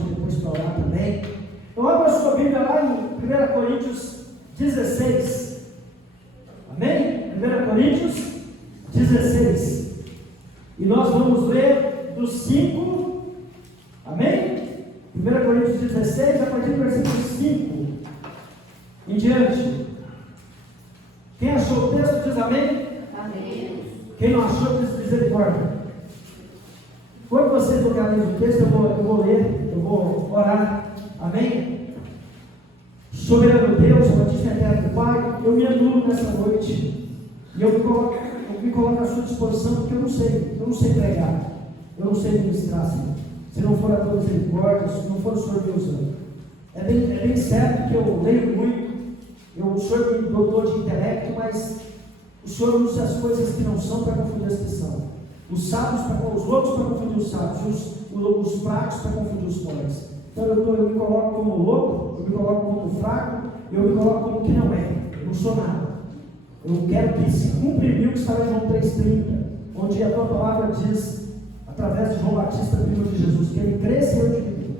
pode depois para orar também. Então, abra a sua Bíblia lá em 1 Coríntios 16. Amém? 1 Coríntios 16. E nós vamos ler dos 5. Amém? 1 Coríntios 16, a partir do versículo 5 em diante. Quem achou o texto diz amém? Amém. Quem não achou diz misericórdia. Quando vocês localizam o texto, eu vou ler, eu vou orar. Amém? Soberano Deus, Santíssimo Eterno Pai, eu me anulo nessa noite e eu me coloco à sua disposição, porque eu não sei pregar, eu não sei ministrar, Senhor. Se não for a tua misericórdia, se não for o Senhor me usando. É bem certo que eu leio muito, o Senhor me dotou de intelecto, mas o Senhor usa as coisas que não são para confundir as que são. Os loucos para confundir os sábios, os fracos para confundir os fortes. Então eu me coloco como louco, eu me coloco como fraco, eu me coloco como que não é. Eu não sou nada. Eu quero que se cumpra em mim o que está em João 3,30, onde a tua palavra diz, através de João Batista, primo de Jesus, que ele cresça e eu diminua.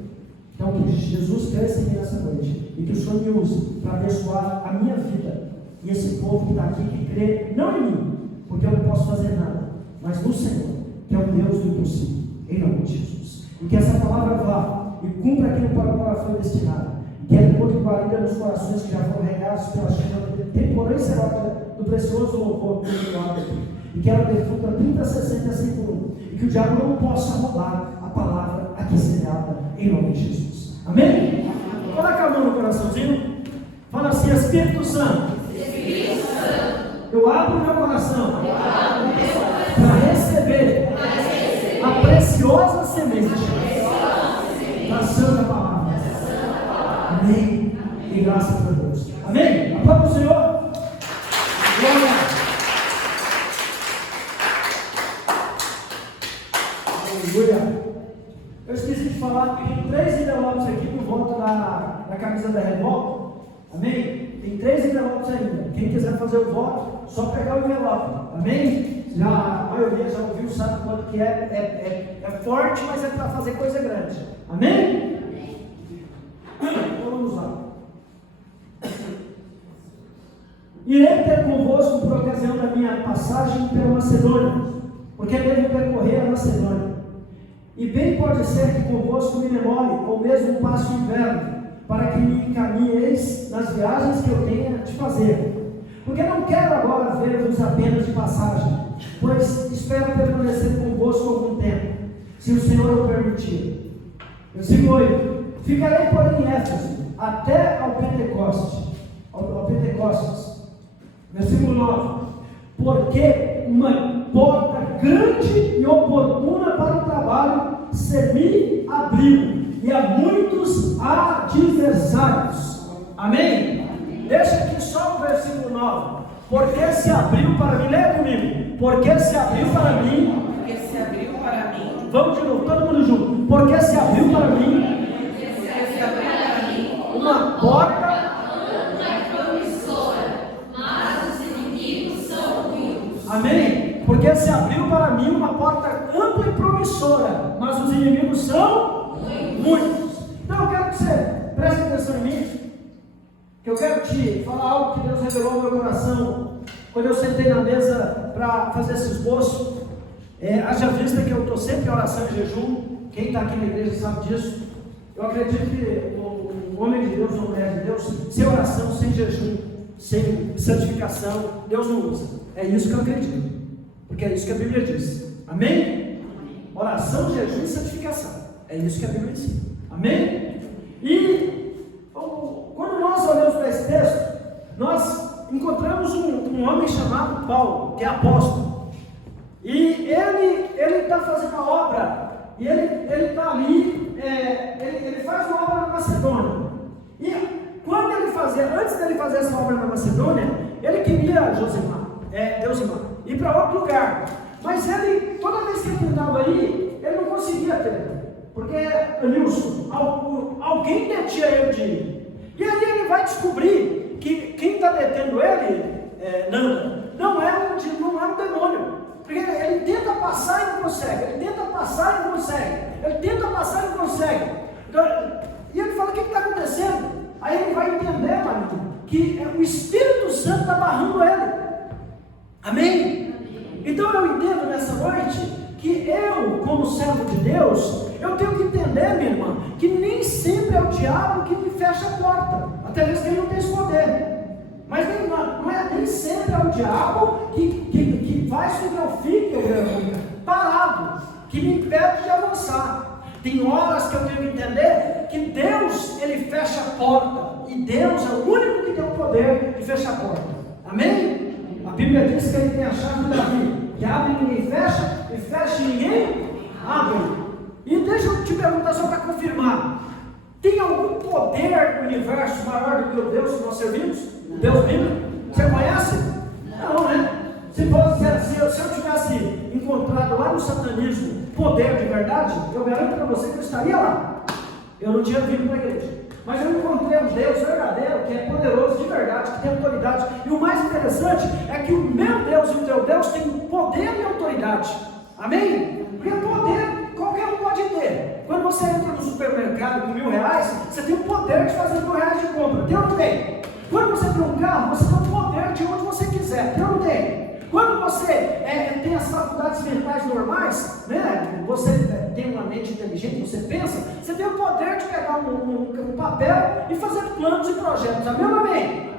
Então que Jesus cresça em mim nessa noite e que o Senhor me use para abençoar a minha vida e esse povo que está aqui, que crê não em mim, porque eu não posso fazer nada, mas no Senhor, que é o Deus do impossível, em nome de Jesus. E que essa palavra vá e cumpra aquilo para o qual ela foi destinada. E que ela encontre guarida nos corações que já foram regados pela chuva temporal e serota do precioso louvor que eu amo. E que ela dê fruto a 30, 60 e 100 por um. E que o diabo não possa roubar a palavra aqui semeada, em nome de Jesus. Amém? Coloca a mão no coraçãozinho. Fala assim: Espírito Santo, eu abro o meu coração para receber a preciosa semente da Santa Palavra. Amém? E graças a Deus. Amém? Aplauda o Senhor. Glória. Aleluia. Eu esqueci de falar que tem 3 envelopes aqui por volta da camisa da Revolta. Amém? Tem 3 envelopes ainda. Quem quiser fazer o voto, só pegar o envelope. Amém? A maioria já ouviu, sabe quanto que é forte, mas é para fazer coisa grande. Amém? Então vamos lá. Irei ter convosco por ocasião da minha passagem pela Macedônia, porque devo percorrer a Macedônia. E bem pode ser que convosco me demore, ou mesmo passe o inverno, para que me encaminheis nas viagens que eu tenha de fazer. Porque não quero agora ver-vos apenas de passagem, pois espero permanecer convosco algum tempo, se o Senhor o permitir. Versículo 8. Ficarei, porém, em Éfeso, até ao Pentecostes. Versículo 9. Porque uma porta grande e oportuna para o trabalho se me abriu, e há muitos adversários. Amém? Deixa aqui só o versículo 9. Porque se abriu para mim, leia comigo. Porque se abriu para mim. Porque se abriu para mim. Vamos de novo, todo mundo junto. Porque se abriu para mim. Uma porta promissora, mas os inimigos são muitos. Amém? Porque se abriu para mim uma porta ampla e promissora, mas os inimigos são muitos. Então eu quero que você preste atenção em mim, que eu quero te falar algo que Deus revelou no meu coração quando eu sentei na mesa para fazer esse esboço. Haja vista que eu estou sempre em oração e jejum. Quem está aqui na igreja sabe disso. Eu acredito que o homem de Deus, a mulher de Deus, sem oração, sem jejum, sem santificação, Deus não usa. É isso que eu acredito, porque é isso que a Bíblia diz. Amém? Oração, jejum e santificação. É isso que a Bíblia ensina. Amém? E quando nós olhamos para esse texto, nós encontramos um homem chamado Paulo, que é apóstolo. E ele está fazendo a obra, e ele está ali, ele faz uma obra na Macedônia. E quando antes dele fazer essa obra na Macedônia, ele queria Deusimar, ir para outro lugar. Mas ele, toda vez que ele tentava aí, ele não conseguia ter. Porque, Nilson, alguém detinha ele de ir. E aí ele vai descobrir que quem está detendo ele, Nanda, não é um demônio. Porque ele tenta passar e não consegue, ele tenta passar e não consegue, ele tenta passar e não consegue. E ele fala: o que está acontecendo? Aí ele vai entender, marido, que o Espírito Santo está barrando ele. Amém? Então eu entendo nessa noite que eu, como servo de Deus, eu tenho que entender, minha irmã, que nem sempre é o diabo que me fecha a porta, até mesmo que ele não tem esse poder. Mas nem sempre é o diabo que faz com que eu fique parado, que me impede de avançar. Tem horas que eu tenho que entender que Deus, ele fecha a porta, e Deus é o único que tem o poder de fechar a porta. Amém? A Bíblia diz que ele tem a chave de Davi, que abre e ninguém fecha, e fecha e ninguém abre. E deixa eu te perguntar só para confirmar: tem algum poder no universo maior do que o Deus que nós servimos? O Deus bíblico? Você conhece? Não, né? Se eu tivesse encontrado lá no satanismo poder de verdade, eu garanto para você que eu estaria lá. Eu não tinha vindo para a igreja. Mas eu encontrei um Deus verdadeiro, que é poderoso de verdade, que tem autoridade. E o mais interessante é que o meu Deus e o teu Deus têm poder e autoridade. Amém? Porque poder qualquer um pode ter. Quando você entra no supermercado com R$1.000, você tem o poder de fazer R$1.000 de compra. Tem ou não tem? Quando você tem um carro, você tem o poder de onde você quiser. Tem ou não tem? Quando você tem as faculdades mentais normais, né? Você tem uma mente inteligente, você pensa, você tem o poder de pegar um papel e fazer planos e projetos. Amém ou amém?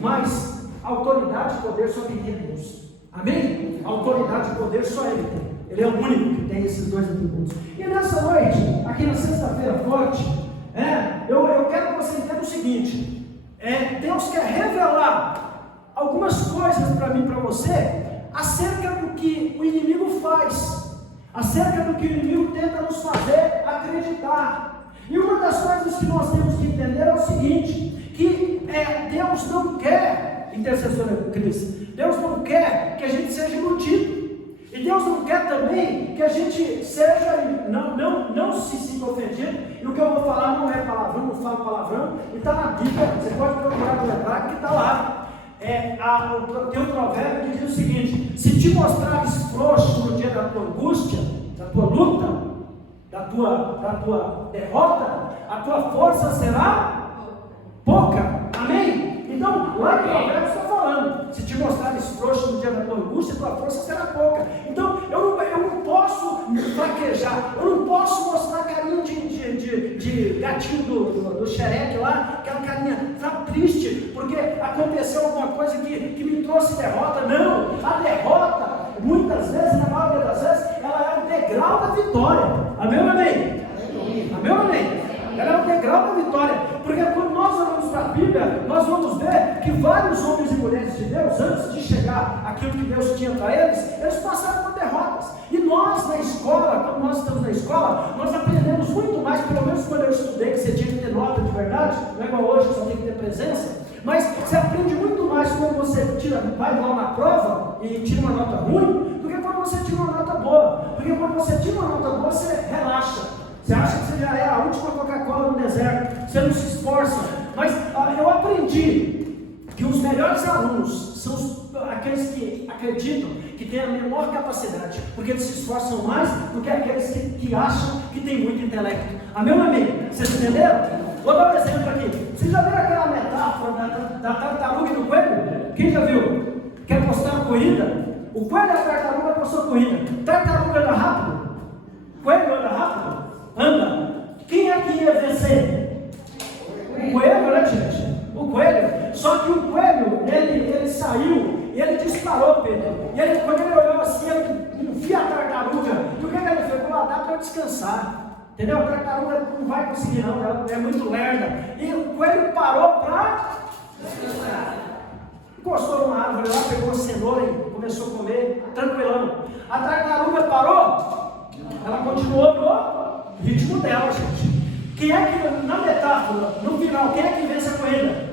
Mas autoridade e poder só tem Deus. Amém? Autoridade e poder só Ele tem. Ele é o único que tem esses dois atributos. E nessa noite, aqui na sexta-feira forte, eu quero que você entenda o seguinte: Deus quer revelar algumas coisas para mim e para você acerca do que o inimigo faz, acerca do que o inimigo tenta nos fazer acreditar. E uma das coisas que nós temos que entender é o seguinte: que Deus não quer, intercessora Cris, Deus não quer que a gente seja iludido. E Deus não quer também que a gente seja, não se sinta ofendido. E o que eu vou falar não é palavrão, não falo palavrão, e está na Bíblia, você pode procurar no hebraico que está lá. Tem um provérbio que diz o seguinte: se te mostrares frouxo no dia da tua angústia, da tua luta, da tua derrota, a tua força será pouca. Amém? Então, lá no provérbio está falando: se te mostrares frouxo no dia da tua angústia, a tua força será pouca. Então, eu não posso fraquejar, eu não posso mostrar carinha de gatinho do xereque lá, aquela carinha triste, porque aconteceu alguma coisa que me trouxe derrota. Não, a derrota, muitas vezes, na maioria das vezes, ela é o degrau da vitória. Amém ou amém? Amém ou amém? Ela é o degrau da vitória, porque quando nós olhamos para a Bíblia, nós vamos ver que vários homens e mulheres de Deus, antes de chegar aquilo que Deus tinha para eles passaram por derrotas. E nós na escola, quando nós estamos na escola, nós aprendemos muito mais, pelo menos quando eu estudei, que você tinha que ter nota de verdade, não é igual hoje, só tem que ter presença. Mas você aprende muito mais quando você vai lá na prova e tira uma nota ruim, do que quando você tira uma nota boa. Porque quando você tira uma nota boa, você relaxa. Você acha que você já é a última Coca-Cola no deserto, você não se esforça. Mas eu aprendi que os melhores alunos são aqueles que acreditam que têm a menor capacidade, porque eles se esforçam mais do que aqueles que acham que têm muito intelecto. Amém ou amém? Vocês entenderam? Vou dar um exemplo aqui. Vocês já viram aquela metáfora da tartaruga e do coelho? Quem já viu? Quer postar uma corrida? O coelho e a tartaruga postou corrida. Tartaruga anda rápido? Coelho anda rápido? Anda. Quem é que ia vencer? O coelho, né, gente? O coelho. Só que o coelho, ele saiu e ele disparou, Pedro. E quando ele olhou assim, ele via a tartaruga. E o que ele fez? Falou: dá para descansar. Entendeu? A tartaruga não vai conseguir não, ela é muito lerda. E o coelho parou para descansar. Encostou numa árvore lá, pegou uma cenoura e começou a comer, tranquilão. A tartaruga parou, ela continuou no ritmo dela, gente. Quem é que, na metáfora, no final, quem é que vence a corrida?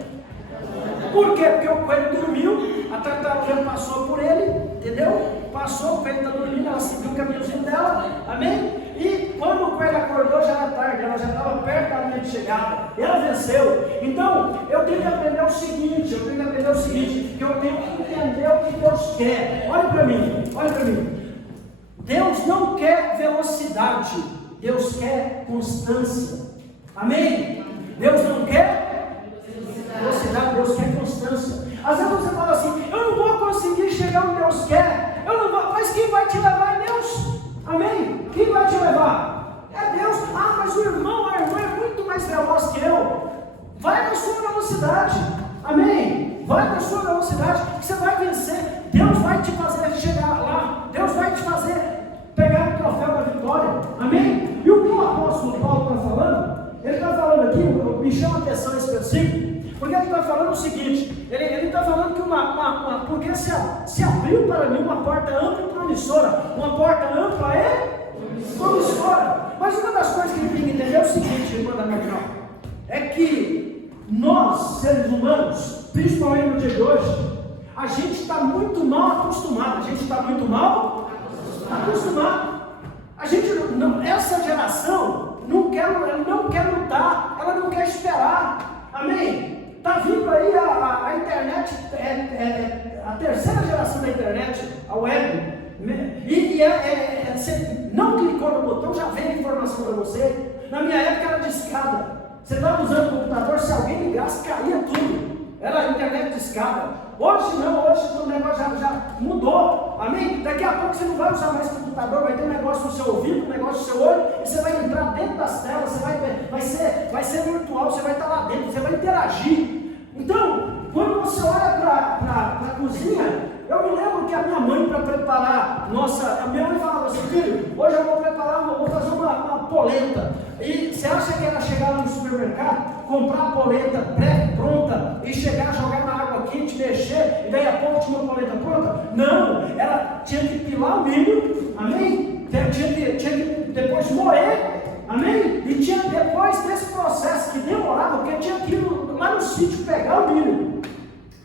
Por quê? Porque o coelho dormiu, a tartaruga passou por ele, entendeu? Passou, o coelho está dormindo, ela seguiu o caminhozinho dela, amém? E quando o coelho acordou, já era tarde, ela já estava perto da linha de chegada, ela venceu. Então, eu tenho que aprender o seguinte, que eu tenho que entender o que Deus quer. Olha para mim, Deus não quer velocidade, Deus quer constância. Amém? Deus não quer velocidade, Deus quer constância. Às vezes você fala assim, eu não vou conseguir chegar onde Deus quer, eu não vou, mas quem vai te levar é Deus. Amém? Quem vai te levar? É Deus. Ah, mas o irmão, a irmã é muito mais veloz que eu. Vai na sua velocidade. Amém? Vai na sua velocidade, que você vai vencer. Deus vai te fazer chegar lá. Deus vai te fazer pegar o troféu da vitória. Amém? E o que o apóstolo Paulo está falando? Ele está falando aqui, me chama a atenção esse versículo, porque ele está falando o seguinte, ele está falando que porque se abriu para mim uma porta ampla e promissora. Uma porta ampla é promissora. Mas uma das coisas que ele tem que entender é o seguinte, irmã da minha, é que nós, seres humanos, principalmente no dia de hoje, a gente está muito mal acostumado. A gente não, essa geração não quer lutar, ela não quer esperar. Amém? Está vindo aí a internet, a terceira geração da internet, a web, você não clicou no botão, já vem a informação para você. Na minha época era discada. Você estava usando o computador, se alguém ligasse, caía tudo. Era internet discada. Hoje não, hoje o negócio já mudou. Amém? Daqui a pouco você não vai usar mais computador, vai ter um negócio no seu ouvido, um negócio no seu olho, e você vai entrar dentro das telas, você vai ser virtual, você vai estar lá dentro, você vai interagir. Então, quando você olha para a cozinha, eu me lembro que a minha mãe, para preparar, a minha mãe falava assim, filho, hoje eu vou fazer uma polenta. E você acha que era chegar lá no supermercado, comprar a polenta pré-pronta e chegar, jogar na água quente, mexer, e daí a pouco tinha uma polenta pronta? Não, ela tinha que pilar o milho, amém? Tinha que depois moer, amém? E tinha depois desse processo que demorava, porque tinha que ir lá no sítio pegar o milho.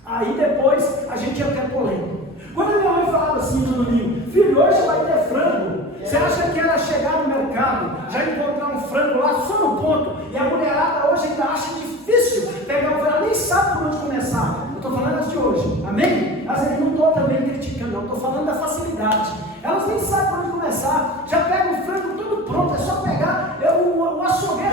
Aí depois a gente ia ter a polenta. Quando a minha mãe falava assim no domingo, filho, hoje vai ter frango. Você acha que era chegar no mercado, já encontrar um frango lá só no ponto, e a mulherada hoje ainda acha difícil pegar o frango, nem sabe por onde começar. Eu estou falando das de hoje, amém? Mas eu não estou também criticando, não, estou falando da facilidade. Elas nem sabem por onde começar, já pegam o frango tudo pronto, é só pegar, o açougueiro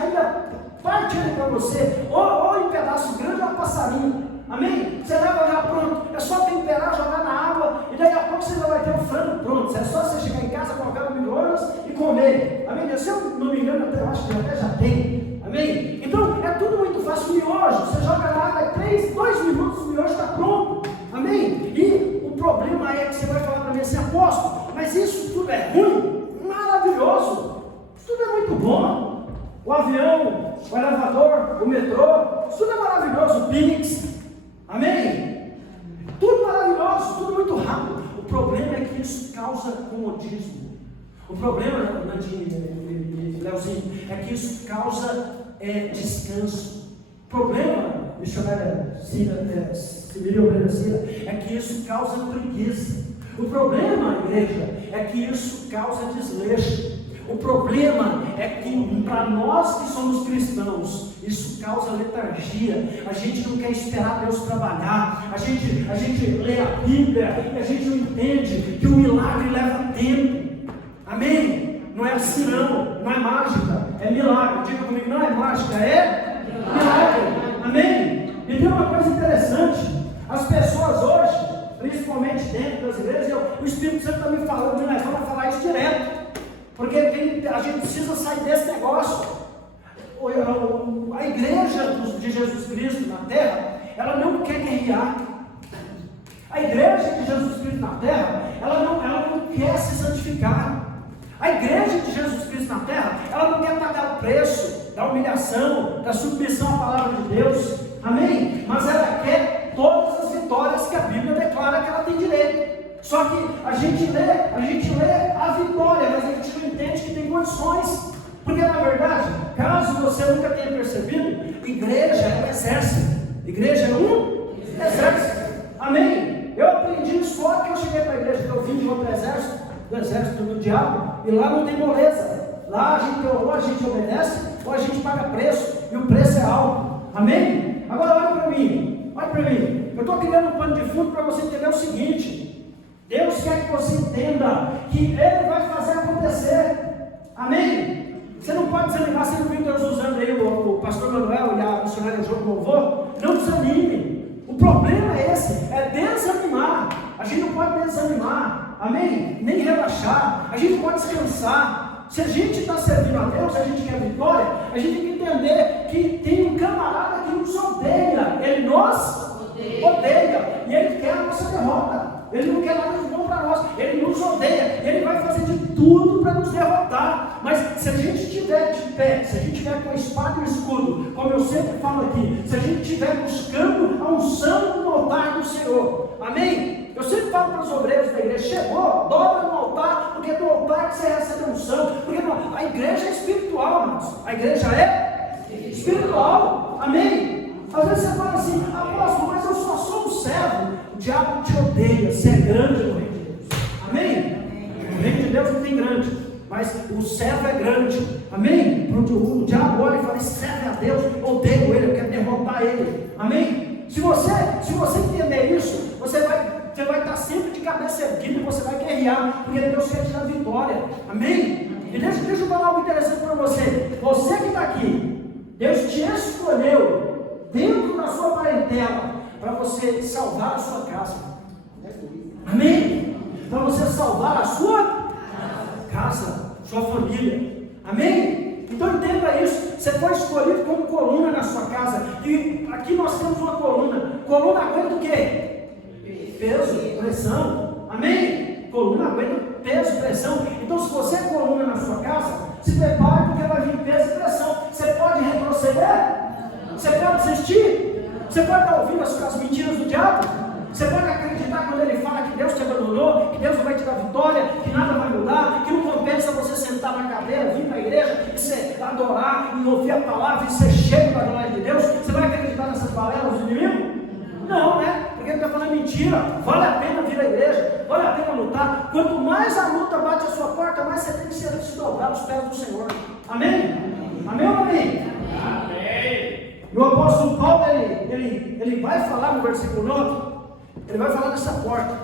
ainda parte ele para você, ou em pedaço grande ou passarinho. Amém? Você leva já pronto, é só temperar, jogar na água, e daí a pouco você já vai ter o frango pronto. É só você chegar em casa, colocar no micro-ondas e comer. Amém? Se eu não me engano, eu acho que até já tem. Amém? Então é tudo muito fácil. Miojo, você joga na água, 2 minutos, o miojo está pronto. Amém? E o problema é que você vai falar para mim assim, apóstolo, mas isso tudo é ruim? Maravilhoso! Isso tudo é muito bom. O avião, o elevador, o metrô, isso tudo é maravilhoso. O Pix. Amém? Tudo maravilhoso, tudo muito rápido. O problema é que isso causa comodismo. O problema, Nandinho e Leozinho, é que isso causa descanso. O problema, missionária Cira, é que isso causa preguiça. O problema, igreja, é que isso causa desleixo. O problema é que para nós que somos cristãos, isso causa letargia. A gente não quer esperar Deus trabalhar. A gente lê a Bíblia e a gente não entende que o milagre leva tempo. Amém? Não é assim não é mágica, é milagre. Diga comigo, não é mágica, é milagre. Amém? E tem uma coisa interessante, as pessoas hoje, principalmente dentro das igrejas, o Espírito Santo está me falando, me levando a falar isso direto. Porque a gente precisa sair desse negócio. A igreja de Jesus Cristo na terra, ela não quer guerrear. A igreja de Jesus Cristo na terra, ela não quer se santificar. A igreja de Jesus Cristo na terra, ela não quer pagar o preço da humilhação, da submissão à palavra de Deus. Amém? Mas ela quer todas as vitórias que a Bíblia declara que ela tem direito. Só que a gente lê a vitória, mas a gente não entende que tem condições. Porque na verdade, caso você nunca tenha percebido, igreja é um exército. Igreja é um exército. Amém? Eu aprendi isso só que eu cheguei para a igreja, que eu vim de outro exército, do exército do diabo, e lá não tem moleza. Lá ou a gente obedece, ou a gente paga preço, e o preço é alto. Amém? Agora olha para mim. Eu estou criando um pano de fundo para você entender o seguinte. Deus quer que você entenda que Ele vai fazer acontecer. Amém? Você não pode desanimar, você não viu Deus usando louvor? Não desanime. O problema é esse, é desanimar. A gente não pode desanimar, amém? Nem relaxar, a gente pode descansar. Se a gente está servindo a Deus, a gente quer vitória, a gente tem que entender que tem um camarada que nos odeia, ele nos odeia, e ele quer a nossa derrota. Ele não quer nada de bom para nós, ele nos odeia, ele vai fazer de tudo para nos derrotar. Mas se a gente estiver de pé, se a gente estiver com a espada e o escudo, como eu sempre falo aqui, se a gente estiver buscando a unção no altar do Senhor, amém? Eu sempre falo para os obreiros da igreja: chegou, dobra no altar, porque é do altar que você recebe a unção, porque a igreja é espiritual, amados, a igreja é espiritual, amém? Às vezes você fala assim: apóstolo, mas eu só sou um servo. O diabo te odeia, você é grande no reino de Deus, amém? O reino de Deus não tem grande, mas o servo é grande, amém? O diabo olha e fala: esse servo é a Deus, eu odeio ele, eu quero derrotar ele, amém? Se você entender isso, você vai estar sempre de cabeça erguida e você vai guerrear, porque Deus quer te dar vitória, amém? E deixa eu falar algo interessante para você. Você que está aqui, Deus te escolheu dentro da sua parentela para você salvar a sua casa, amém? Para você salvar a sua casa, sua família, amém? Então entenda isso. Você foi escolhido como coluna na sua casa, e aqui nós temos uma coluna. Coluna aguenta o quê? Peso, pressão, amém? Coluna aguenta peso e pressão. Então, se você é coluna na sua casa, se prepare, porque vai vir peso e pressão. Você pode retroceder? Você pode desistir? Você pode estar ouvindo as mentiras do diabo? Você pode acreditar quando ele fala que Deus te abandonou, que Deus não vai te dar vitória, que nada vai mudar, que não compensa você sentar na cadeira, vir para a igreja e você adorar, e ouvir a palavra e ser cheio da glória de Deus? Você vai acreditar nessas balelas do inimigo? Não, né? Porque ele está falando mentira. Vale a pena vir à igreja, vale a pena lutar. Quanto mais a luta bate a sua porta, mais você tem que se dobrar aos pés do Senhor. Amém? Amém ou não amém? Amém. E o apóstolo Paulo, ele vai falar no versículo 9, ele vai falar dessa porta.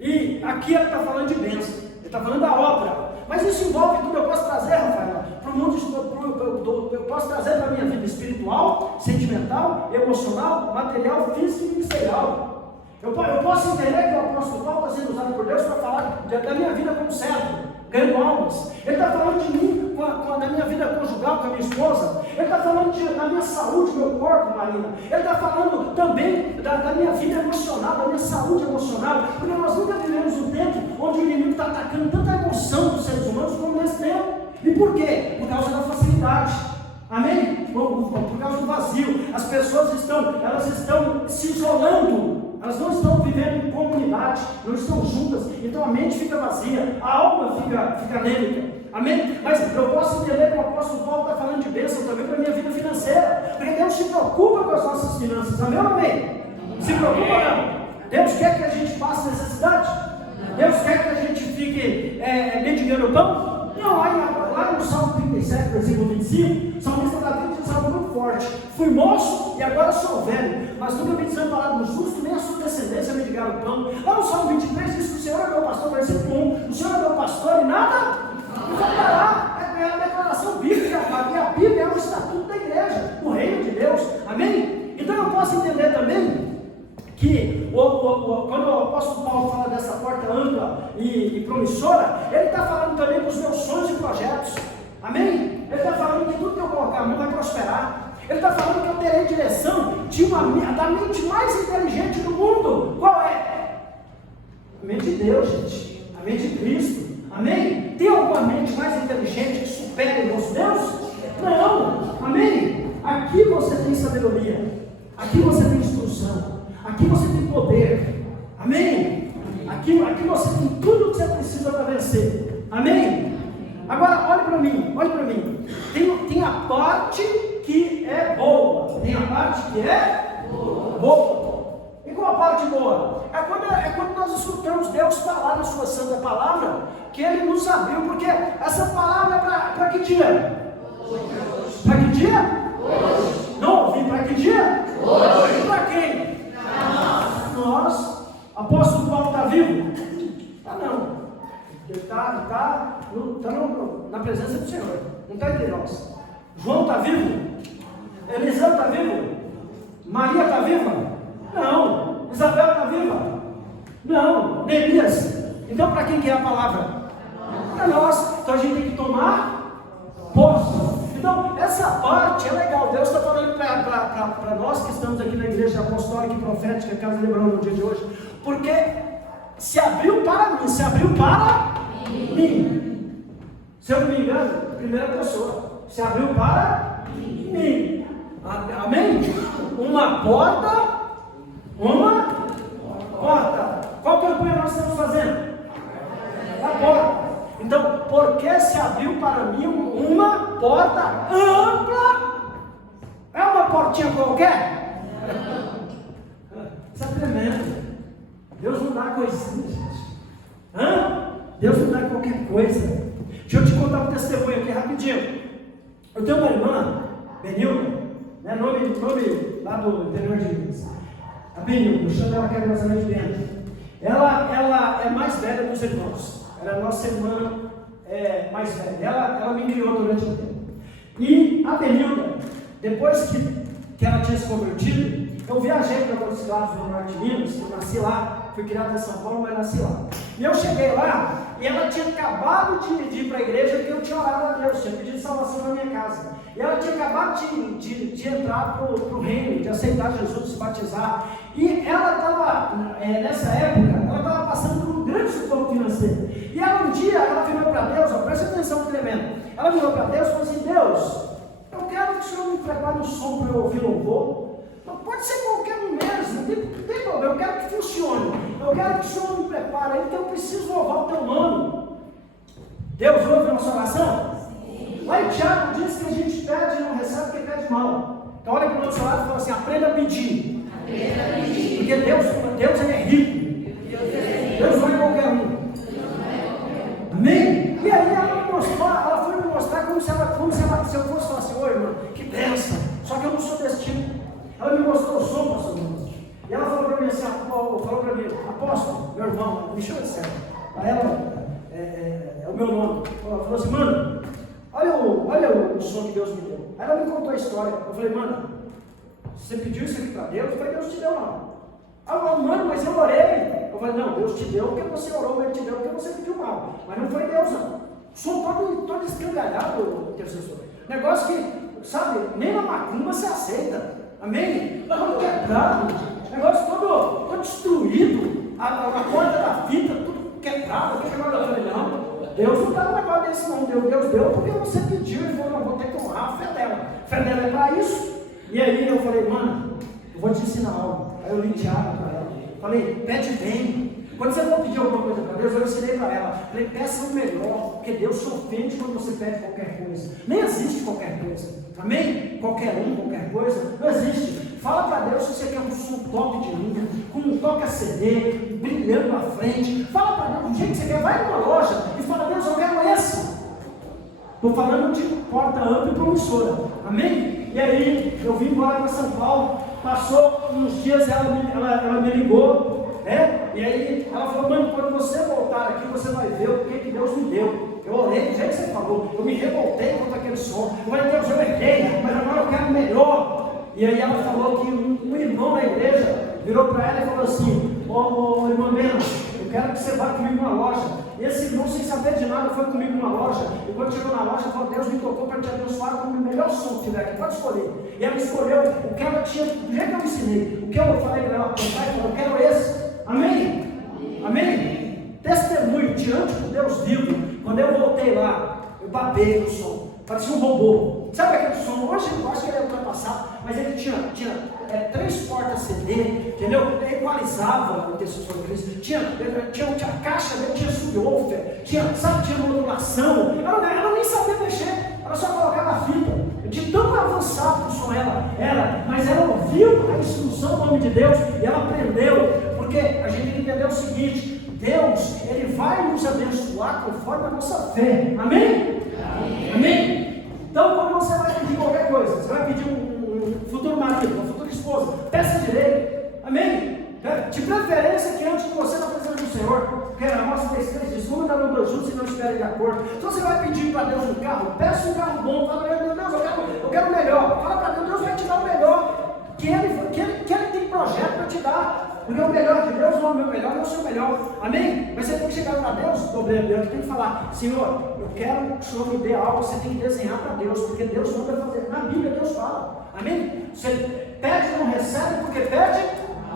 E aqui ele está falando de bênção, ele está falando da obra. Mas isso envolve tudo. Eu posso trazer, Rafael, para o mundo, eu posso trazer para a minha vida espiritual, sentimental, emocional, material, física e ministerial. Eu posso entender que o apóstolo Paulo está sendo usado por Deus para falar da minha vida como servo, ganhando almas. Ele está falando de mim, da minha vida conjugal com a minha esposa. Ele está falando da minha saúde, do meu corpo, Marina. Ele está falando também da minha vida emocional, da minha saúde emocional. Porque nós nunca vivemos um tempo onde o inimigo está atacando tanta emoção dos seres humanos como nesse tempo. E por quê? Por causa da facilidade. Amém? Por causa do vazio. As pessoas elas estão se isolando. Elas não estão vivendo em comunidade, não estão juntas, então a mente fica vazia, a alma fica anêmica, amém? Mas eu posso entender que o apóstolo Paulo está falando de bênção também para a minha vida financeira, porque Deus se preocupa com as nossas finanças, amém ou amém? Se preocupa não? Deus quer que a gente passe necessidade? Deus quer que a gente fique mendigando pão? Não, lá no Salmo 37, versículo 25, o salmista Davi diz algo muito forte: fui moço e agora sou velho, mas nunca me desamparado no justo, nem a sua descendência mendigar o pão. Lá no Salmo 23 diz que o Senhor é meu pastor, versículo 1, o Senhor é meu pastor e nada me faltará. É a declaração bíblica, e a Bíblia é o estatuto da igreja, o reino de Deus, amém? Então eu posso entender também que quando o apóstolo Paulo fala dessa porta ampla e promissora, ele está falando também dos meus sonhos e projetos, amém? Ele está falando que tudo que eu colocar a mão vai prosperar. Ele está falando que eu terei direção da mente mais inteligente do mundo. Qual é? A mente de Deus, gente, a mente de Cristo, amém? Tem alguma mente mais inteligente que supere o nosso Deus? Não, amém? Aqui você tem sabedoria, aqui você tem instrução, aqui você tem poder, amém? Aqui você tem tudo que você precisa para vencer, amém? Agora, olhe para mim, tem a parte que é boa, tem a parte que é boa. E qual a parte boa? É quando nós escutamos Deus falar na sua santa palavra, que Ele nos abriu, porque essa palavra é para que dia? Para que dia? Hoje. Não ouvi, para que dia? Hoje. E para quem? Nós. Apóstolo Paulo está vivo? Não. Ele está na presença do Senhor, não está entre nós. João está vivo? Eliseu está vivo? Maria está viva? Não. Isabel está viva? Não. Neemias? Então para quem que é a palavra? Para nós. Então a gente tem que tomar posse. Então essa parte é legal. Deus está falando para nós que estamos aqui na igreja apostólica e profética Casa de Abraão no dia de hoje, porque se abriu para mim, se abriu para mim. Se eu não me engano, primeira pessoa, se abriu para mim. Amém? Uma porta. Qual campanha nós estamos fazendo? A porta. Então, porque se abriu para mim uma porta ampla? É uma portinha qualquer? Isso é tremendo. Deus não dá coisinha, gente. Deus não dá qualquer coisa. Deixa eu te contar um testemunho aqui rapidinho. Eu tenho uma irmã, Benilda, né, nome lá do interior de Minas. A Benilda, eu chamo ela carinhosamente Bento. Ela é mais velha dos irmãos. Ela é a nossa irmã mais velha. Ela me criou durante um tempo. E a Benilda, depois que ela tinha se convertido, eu viajei para alguns lados do norte de Minas, eu nasci lá. Fui criado em São Paulo, mas nasci lá. E eu cheguei lá, e ela tinha acabado de ir para a igreja, porque eu tinha orado a Deus, tinha pedido salvação na minha casa. E ela tinha acabado de entrar para o reino, de aceitar Jesus, se batizar. E ela estava, nessa época, ela estava passando por um grande sufoco financeiro. E ela um dia, ela virou para Deus, presta atenção tremendo. Ela virou para Deus e falou assim: Deus, eu quero que o Senhor me prepare um som para eu ouvir louvor. Não pode ser qualquer um mesmo, não tem problema, eu quero que funcione. Eu quero que o Senhor me prepare aí, então eu preciso louvar o teu nome. Deus ouve a nossa oração? Lá em Tiago diz que a gente pede e não recebe porque pede mal. Então olha para o nosso lado e fala assim: aprenda a pedir. Porque Deus ele é rico. Deus não é qualquer um. Amém? E aí ela foi me mostrar como se eu fosse falar assim: ô irmão, que bênção. Só que eu não sou desse tipo. Ela me mostrou o som, pastor. E ela falou para mim assim: apóstolo, meu irmão, me chama de céu. Aí ela, é o meu nome. Ela falou assim: mano, olha o som que Deus me deu. Aí ela me contou a história. Eu falei: mano, você pediu isso aqui para Deus? Eu falei: Deus te deu não. Ela falou: mano, mas eu orei. Eu falei: não, Deus te deu porque você orou, mas Ele te deu porque você pediu mal. Mas não foi Deus não. O som todo escangalhado, intercessor. Negócio que, sabe, nem na macumba se aceita. Amém? Todo quebrado, negócio todo destruído, a porta da fita, tudo quebrado. Eu falei: não, Deus não dá um negócio desse não. Deus deu porque você pediu e falou: não, vou ter que honrar a fé dela. A fé dela é para isso. E aí eu falei: mano, eu vou te ensinar algo. Aí eu li Tiago para ela. Falei: pede bem. Quando você for pedir alguma coisa para Deus, eu ensinei para ela. Falei: peça o melhor, porque Deus se ofende quando você pede qualquer coisa. Nem existe qualquer coisa. Amém? Qualquer coisa, não existe. Fala para Deus se você quer um som top de linha, com um toca-CD, brilhando na frente. Fala para Deus do jeito que você quer. Vai numa loja e fala: Deus, eu quero esse. Estou falando de porta ampla e promissora. Amém? E aí, eu vim embora para São Paulo. Passou uns dias, ela me ligou, né? E aí ela falou: mano, quando você voltar aqui, você vai ver o que Deus me deu. Eu orei do jeito que você falou, eu me revoltei contra aquele som. Eu falei: Deus, eu errei, mas agora eu quero melhor. E aí ela falou que um irmão da igreja virou para ela e falou assim: ô irmã Mena, eu quero que você vá comigo numa loja. E esse irmão, sem saber de nada, foi comigo numa loja. E quando chegou na loja, falou: Deus me tocou para te abençoar com o melhor som que tiver aqui, pode escolher. E ela escolheu o que ela tinha, do jeito que eu ensinei. O que eu falei para ela apontar, e falou: eu quero esse. Amém? Amém? Testemunho diante do Deus vivo. Quando eu voltei lá, eu babei no som. Parecia um robô. Sabe aquele som? Hoje eu acho que ele é ultrapassado, mas ele tinha 3 portas CD, entendeu? Ele equalizava o texto sobre Cristo. Tinha a caixa dele, tinha subwoofer, tinha modulação. Ela nem sabia mexer, ela só colocava a fita. De tão avançado que o som era, mas ela ouviu a instrução do nome de Deus e ela aprendeu. Porque a gente tem que entender o seguinte: Deus, Ele vai nos abençoar conforme a nossa fé. Amém? Amém? Então, quando você vai pedir qualquer coisa, você vai pedir um futuro marido, uma futura esposa, peça direito. Amém? De preferência que antes de você na presença do Senhor, porque a nossa texto diz: como andar dois juntos e não esperem de acordo. Então você vai pedir para Deus um carro, peça um carro bom, fala para Deus: eu quero o melhor. Fala para Deus, Deus vai te dar o melhor que Ele projeto para te dar. Porque o melhor de Deus não é o meu melhor, não é o seu melhor. Amém? Mas você tem que chegar para Deus, obreiro, tem que falar: Senhor, eu quero que o Senhor me dê algo. Você tem que desenhar para Deus, porque Deus manda fazer. Na Bíblia Deus fala. Amém? Você pede e não recebe porque pede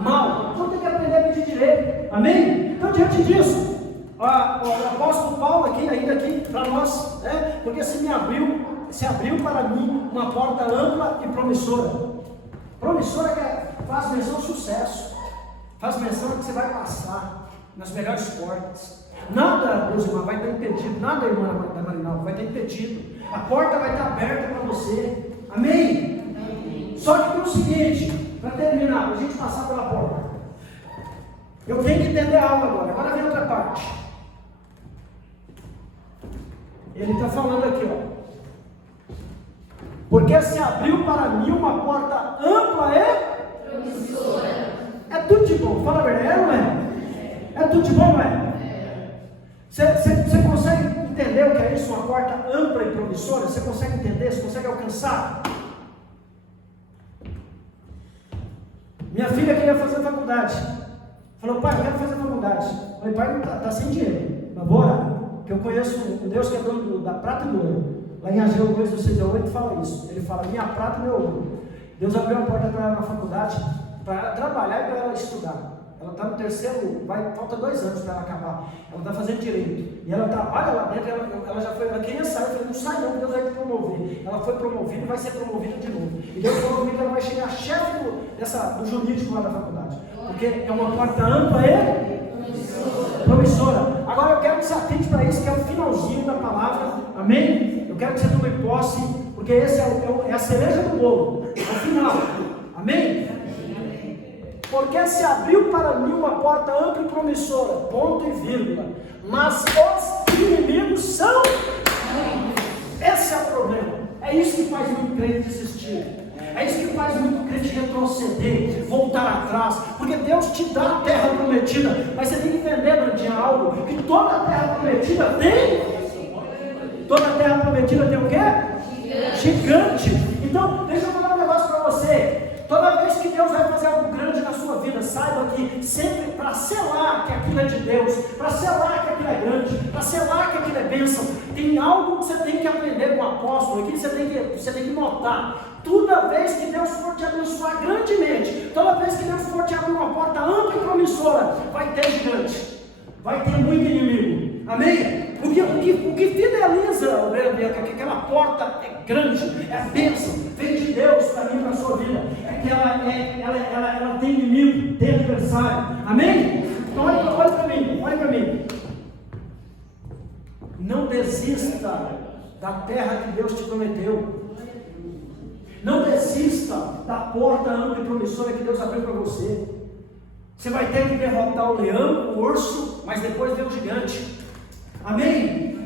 mal. Então tem que aprender a pedir direito. Amém? Então, diante disso, o apóstolo Paulo ainda aqui para nós, porque se abriu para mim uma porta ampla e promissora. Promissora que faz menção ao sucesso, faz menção que você vai passar nas melhores portas. Nada, meus irmãos, vai estar impedido, nada, irmã da Marinalva, vai estar impedido. A porta vai estar aberta para você. Amém? Amém. Só que tem o seguinte, para terminar, para a gente passar pela porta, eu tenho que entender algo agora. Agora vem outra parte. Ele está falando aqui, porque se abriu para mim uma porta ampla e promissora. É tudo de bom, fala a verdade, não é? É tudo de bom, não é? Você consegue entender o que é isso, uma porta ampla e promissora? Você consegue entender? Você consegue alcançar? Minha filha queria fazer faculdade. Falou: pai, eu quero fazer faculdade. Eu falei: pai, não está sem dinheiro, mas bora. Que eu conheço um Deus que é dono da prata e do ouro. Lá em Ageu 2:6-8 fala isso. Ele fala: minha prata e meu ouro. Deus abriu a porta para ela na faculdade, para ela trabalhar e para ela estudar. Ela está no terceiro, falta 2 anos para ela acabar. Ela está fazendo direito. E ela trabalha lá dentro, ela queria sair. Eu falei: não sai não, Deus vai te promover. Ela foi promovida e vai ser promovida de novo. E Deus falou comigo que ela vai chegar chefe do jurídico lá da faculdade. Porque é uma porta ampla e promissora. Agora eu quero que você atente para isso, que é o finalzinho da palavra. Amém? Eu quero que você tome posse, porque esse é a cereja do bolo, é o final. Amém? Porque se abriu para mim uma porta ampla e promissora, ponto e vírgula, mas os inimigos são. Esse é o problema. É isso que faz muito crente desistir. É isso que faz muito crente retroceder, voltar atrás, porque Deus te dá a terra prometida, mas você tem que entender, Brandinha, algo, que toda a terra prometida tem. Toda a terra prometida tem o quê? Gigante. Então, deixa eu falar um negócio para você. Toda vez que Deus vai fazer algo grande na sua vida, saiba que sempre para selar que aquilo é de Deus, para selar que aquilo é grande, para selar que aquilo é bênção, tem algo que você tem que aprender com o apóstolo, aqui você tem que notar. Toda vez que Deus for te abençoar grandemente, toda vez que Deus for te abrir uma porta ampla e promissora, vai ter gigante, vai ter muito inimigo. Amém? O que fideliza, que aquela porta é grande, é bênção, vem de Deus para mim, para a sua vida, é que ela tem inimigo, tem adversário. Amém? Então olha para mim. Não desista da terra que Deus te prometeu. Não desista da porta ampla e promissora que Deus abriu para você. Você vai ter que derrotar o leão, o urso, mas depois vem o gigante. Amém?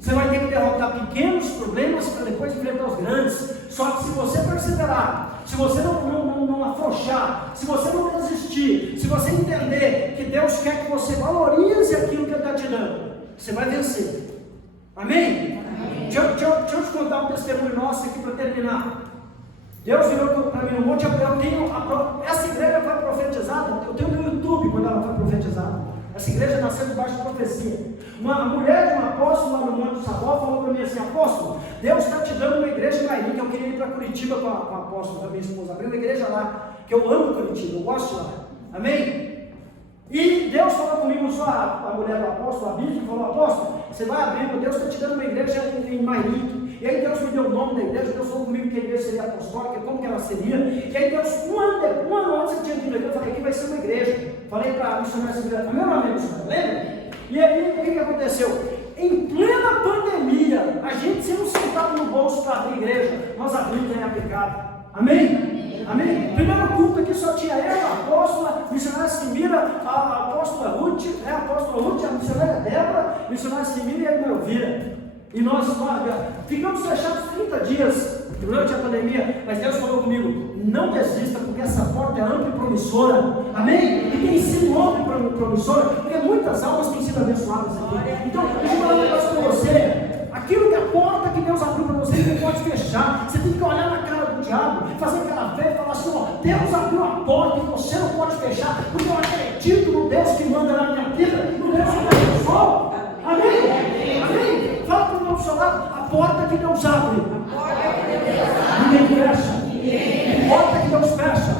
Você vai ter que derrotar pequenos problemas para depois enfrentar os grandes. Só que se você perseverar, se você não afrouxar, se você não desistir, se você entender que Deus quer que você valorize aquilo que Ele está te dando, você vai vencer. Amém? Deixa eu te contar um testemunho nosso aqui para terminar. Deus virou para mim no monte. Essa igreja foi profetizada. Eu tenho no YouTube quando ela foi profetizada. Essa igreja nasceu debaixo de profecia. Uma mulher de um apóstolo lá no Monte do Sabó falou para mim assim: apóstolo, Deus está te dando uma igreja em Mairi, que eu queria ir para Curitiba com o apóstolo, com a minha esposa. Abriu uma igreja lá, que eu amo Curitiba, eu gosto de lá. Amém? E Deus falou comigo, só a mulher do apóstolo, a Bíblia, falou: apóstolo, você vai abrir, Deus está te dando uma igreja em Mairi. E aí Deus me deu o nome da igreja. Deus falou comigo que a igreja seria apostólica, como que ela seria. E aí Deus, um ano antes que tinha vindo aqui, eu falei: aqui vai ser uma igreja. Falei para a missionária segredo, meu nome é missionária, lembra? E aí o que aconteceu? Em plena pandemia, a gente sendo sentado no bolso para abrir igreja, nós abrimos em aplicado. Amém? Amém? Primeiro culto aqui só tinha eu, a apóstola, a missionária Simira, a apóstola Ruth, a apóstola Ruth, a missionária Débora, a missionária Simira e a irmã Elvira. E nós ficamos fechados 30 dias durante a pandemia, mas Deus falou comigo: não desista, porque essa porta é ampla e promissora. Amém? E tem sido ampla e promissora, porque muitas almas têm sido abençoadas aqui. Então, deixa eu falar um negócio com você. Aquilo que a porta que Deus abriu para você, não pode fechar. Você tem que olhar na cara do diabo, fazer aquela fé e falar assim: ó, Deus abriu a porta porque eu acredito no Deus que manda na minha vida, no Deus que me abençoa. Amém? Amém? Fala para o meu seu lado, a porta que Deus abre, ninguém fecha. A porta que Deus fecha,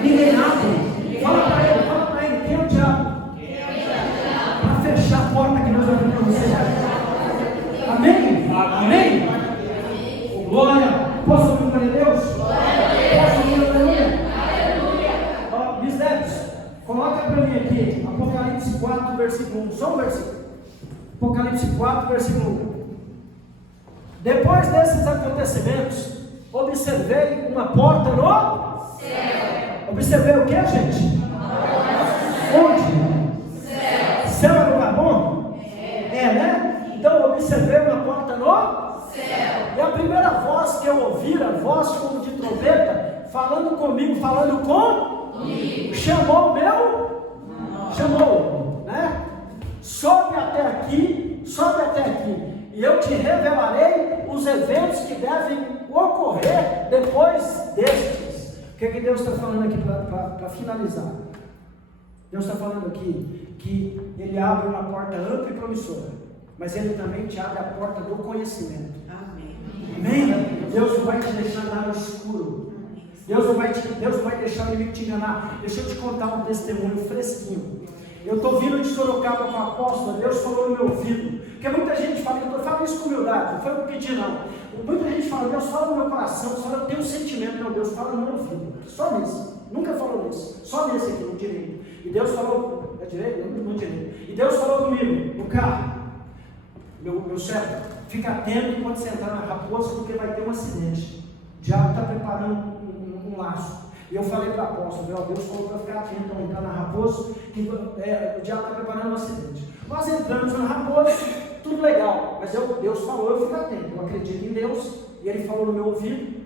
ninguém abre. Fala para ele, quem é o diabo? Para fechar a porta que Deus abriu para você. Amém? Amém? Oh, glória! Posso ouvir para Deus? Posso ouvir aleluia? Ó, Miss Debs, coloca para mim aqui, Apocalipse 4, versículo 1, só um versículo. Apocalipse 4, versículo 1. Depois desses acontecimentos, observei uma porta no céu. Observei o que, gente? Onde? Céu. Céu é lugar bom? É, né? Então observei uma porta no céu. E a primeira voz que eu ouvi, a voz como de trombeta, falando comigo, falando comigo, chamou o meu, chamou, né? Sobe até aqui, e eu te revelarei os eventos que devem ocorrer depois destes. O que Deus está falando aqui para finalizar? Deus está falando aqui que Ele abre uma porta ampla e promissora, mas Ele também te abre a porta do conhecimento. Amém? Deus não vai te deixar andar no escuro. Deus não vai deixar o inimigo te enganar. Deixa eu te contar um testemunho fresquinho. Eu estou vindo de Sorocaba com a apóstola, Deus falou no meu ouvido. Porque muita gente fala, eu falo isso com humildade, não foi eu pedir não. Muita gente fala, Deus fala no meu coração, eu tenho um sentimento, não, Deus fala no meu ouvido. Só nesse, nunca falou nesse, só nesse aqui, no direito. E Deus falou, é direito? No direito. E Deus falou comigo, no carro, meu chefe, fica atento quando você entrar na Raposa, porque vai ter um acidente. O diabo está preparando um laço. E eu falei para a apóstola, Deus falou para ficar atento ao entrar na Raposa, que o diabo está preparando um acidente. Nós entramos na Raposa, tudo legal, mas Deus falou, eu fico atento, eu acredito em Deus, e Ele falou no meu ouvido.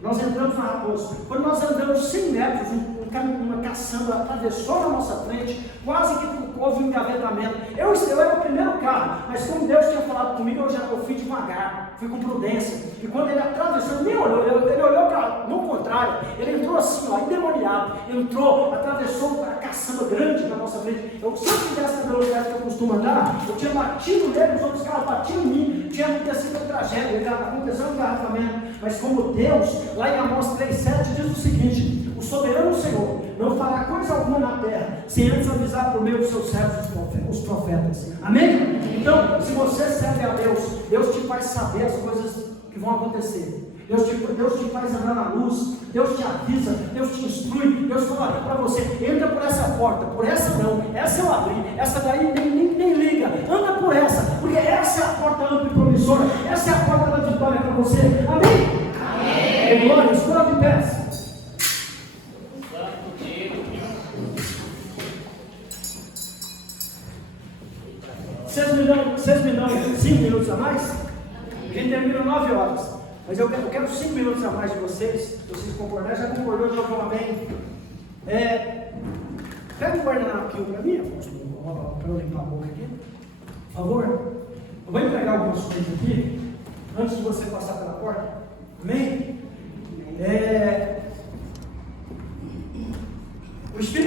Nós entramos na Raposa. Quando nós andamos 100 metros, uma caçamba atravessou na nossa frente, quase que houve um engavetamento. Eu era o primeiro carro, mas como Deus tinha falado comigo, eu fui devagar, fui com prudência. E quando ele atravessou, ele nem olhou, ele olhou no contrário, ele entrou assim, ó, endemoniado, entrou, atravessou a caçamba grande na nossa frente. Se eu tivesse a velocidade que eu costumo andar, eu tinha batido nele, os outros carros batiam em mim, tinha acontecido uma tragédia, aconteceu um engarrafamento. Mas como Deus, lá em Amós 3,7 diz o seguinte: o soberano Senhor não fará coisa alguma na terra, sem antes avisar por meio dos seus servos, os profetas. Amém? Então, se você serve a Deus, Deus te faz saber as coisas que vão acontecer. Deus te faz andar na luz, Deus te avisa, Deus te instrui, Deus fala para você, entra por essa porta, por essa não, essa eu abri, essa daí nem liga, anda por essa, porque essa é a porta ampla e promissora, essa é a porta da vitória para você. Amém? Amém. Glória, escolha de pés. Vocês me dão 5 minutos a mais? A gente termina 9 horas. Mas eu quero 5 minutos a mais de vocês. Se vocês concordarem, já concordou, então vamos amém. Pega um guardanapo para mim, para eu limpar a boca aqui. Por favor. Eu vou entregar algumas coisas aqui, antes de você passar pela porta. Amém? O Espírito